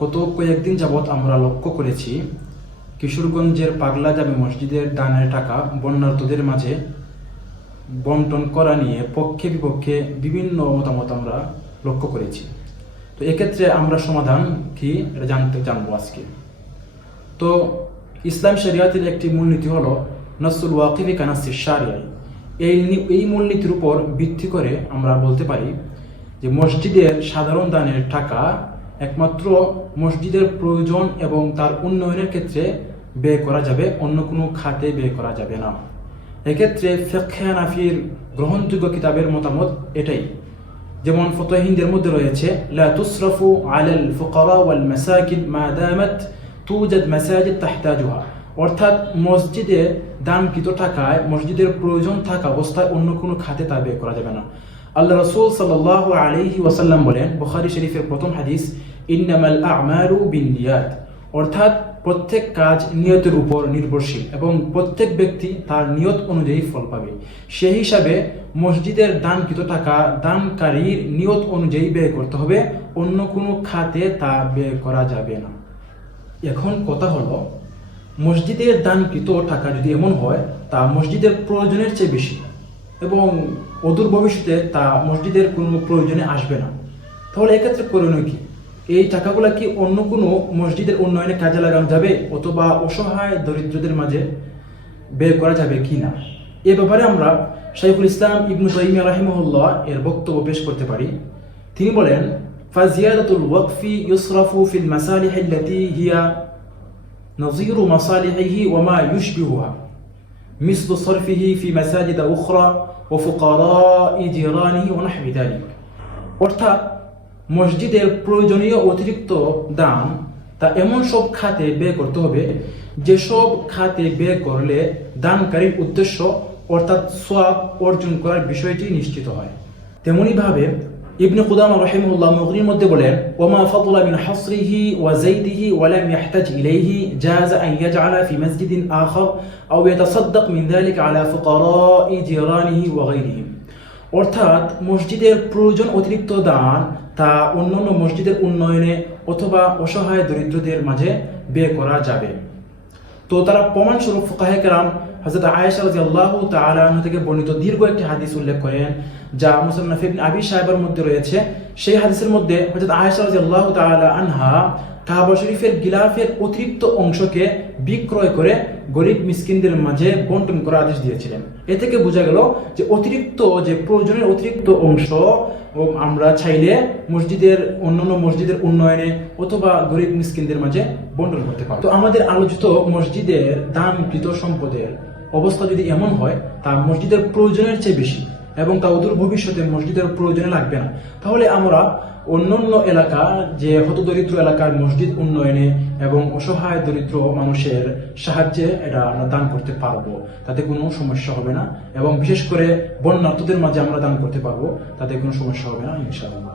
গত কয়েকদিন যাবৎ আমরা লক্ষ্য করেছি কিশোরগঞ্জের পাগলা জামে মসজিদের দানের টাকা বন্যার্তদের মাঝে বন্টন করা নিয়ে পক্ষে বিপক্ষে বিভিন্ন মতামত আমরা লক্ষ্য করেছি। তো এক্ষেত্রে আমরা সমাধান কি এটা জানবো আজকে। তো ইসলাম শরিয়াতের একটি মূলনীতি হলো নাসুল ওয়াকিফি কানাসির শারিয়াই। এই মূলনীতির উপর ভিত্তি করে আমরা বলতে পারি যে মসজিদের সাধারণ দানের টাকা একমাত্র মসজিদের প্রয়োজন এবং তার উন্নয়নের ক্ষেত্রে ব্যয় করা যাবে, অন্য কোনো খাতে ব্যয় করা যাবে না। এক্ষেত্রে ফিকহে হানাফির গ্রহণযোগ্য কিতাবের মতামত এটাই। যেমন ফতোয়া হিন্দের মধ্যে রয়েছে লা তুসরাফু আলাল ফুকারা ওয়াল মাসাকিন মা দামাত তুজাদ মাসাজিদ তাহতাজুহা, অর্থাৎ মসজিদে দানকৃত টাকায় মসজিদের প্রয়োজন থাকা অবস্থায় অন্য কোনো খাতে তা ব্যয় করা যাবে না। আল্লাহ রাসূল সাল্লাল্লাহু আলাইহি ওয়াসাল্লাম বলেন, বুখারী শরীফের প্রথম হাদিস, ইন্নামাল আ'মালু বিন্নিয়াত, অর্থাৎ প্রত্যেক কাজ নিয়তের উপর নির্ভরশীল এবং প্রত্যেক ব্যক্তি তার নিয়ত অনুযায়ী ফল পাবে। সেই হিসাবে মসজিদের দানকৃত টাকা দানকারীর নিয়ত অনুযায়ী ব্যয় করতে হবে, অন্য কোনো খাতে তা ব্যয় করা যাবে না। এখন কথা হলো, মসজিদের দানকৃত টাকা যদি এমন হয় তা মসজিদের প্রয়োজনের চেয়ে বেশি এবং অদূর ভবিষ্যতে তা মসজিদের কোনো প্রয়োজনে আসবে না, তাহলে এক্ষেত্রে করণীয় কি? এই টাকাগুলো কি অন্য কোনো মসজিদের উন্নয়নে কাজে লাগানো যাবে অথবা অসহায় দরিদ্রদের মাঝে ব্যয় করা যাবে কি না? এ ব্যাপারে আমরা শাইখুল ইসলাম ইবনু তাইমিয়া রাহিমাহুল্লাহ এর বক্তব্য পেশ করতে পারি। তিনি বলেন, ফাজিয়াদাতুল ওয়াকফি ইউসরাফু ফিল মাসালিহ আল্লাতী হিয়া নাযীরু মাসালিহিহি ওয়া মা ইউশবিহুহা মিসলু সরফিহি ফি মাসাজিদ উখরা ওয়া ফুকারা'i জিরানিহি ওয়া নাহবি যালিক, অর্থাৎ মসজিদের প্রয়োজনীয় অতিরিক্ত দান তা এমন সব খাতে ব্যয় করতে হবে যেসব খাতে ব্যয় করলে দানকারীর উদ্দেশ্য অর্থাৎ সওয়াব অর্জন করার বিষয়টি নিশ্চিত হয়। তেমনিভাবে ইবনে কুদামা রাহিমাহুল্লাহ মুগনির মধ্যে বলেন, ওমা ফাদলা মিন হাসরিহি ওয়া যাইদিহি ওয়া লাম ইয়াহতাজ ইলাইহি জাযা আন ইয়াজআলা ফি মসজিদিন আখার আও ইয়াতাসাদদাক মিন যালিকা আলা ফুকারা'i জিরানিহি ওয়া গায়রিহিম, অর্থাৎ মসজিদের প্রয়োজন অতিরিক্ত দান তা অন্যান্য মসজিদের উন্নয়নে অথবা অসহায় দরিদ্রদের মাঝে ব্যয় করা যাবে। তো তারা প্রমাণস্বরূপ ফুকাহে কেরাম হযরত আয়েশা রাদিয়াল্লাহু তাআলা আনহা থেকে বর্ণিত দীর্ঘ একটি হাদিস উল্লেখ করেন, যা মুসান্নাফ ইবনে আবি শাইবার মধ্যে রয়েছে। সেই হাদিসের মধ্যে হযরত আয়েশা রাদিয়াল্লাহু তাআলা আনহা কাবা শরীফের গিলাফের অতিরিক্ত অংশকে বিক্রয় করে গরিব মিসকিনদের মাঝে বন্টন করার আদেশ দিয়েছিলেন। এ থেকে বোঝা গেল যে অতিরিক্ত যে প্রয়োজনের অতিরিক্ত অংশ আমরা চাইলে অন্যান্য মসজিদের উন্নয়নে অথবা গরিব মিসকিনদের মাঝে বন্টন করতে পারব। তো আমাদের আলোচিত মসজিদের দানকৃত সম্পদের অবস্থা যদি এমন হয় তা মসজিদের প্রয়োজনের চেয়ে বেশি এবং তা অদূর ভবিষ্যতে মসজিদের প্রয়োজনে লাগবে না, তাহলে আমরা অন্যান্য এলাকা যে হতদরিদ্র এলাকার মসজিদ উন্নয়নে এবং অসহায় দরিদ্র মানুষের সাহায্যে এটা আমরা দান করতে পারবো, তাতে কোনো সমস্যা হবে না। এবং বিশেষ করে বন্যার্তদের মাঝে আমরা দান করতে পারবো, তাতে কোনো সমস্যা হবে না ইনশাআল্লাহ।